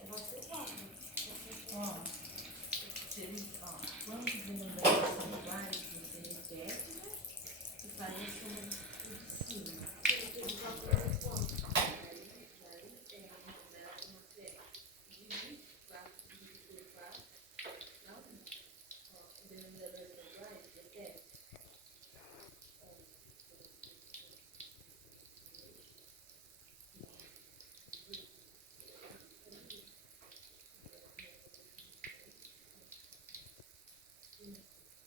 É você próprio. Ó, quando vem um negócio iguais, você repete, né? E faz isso.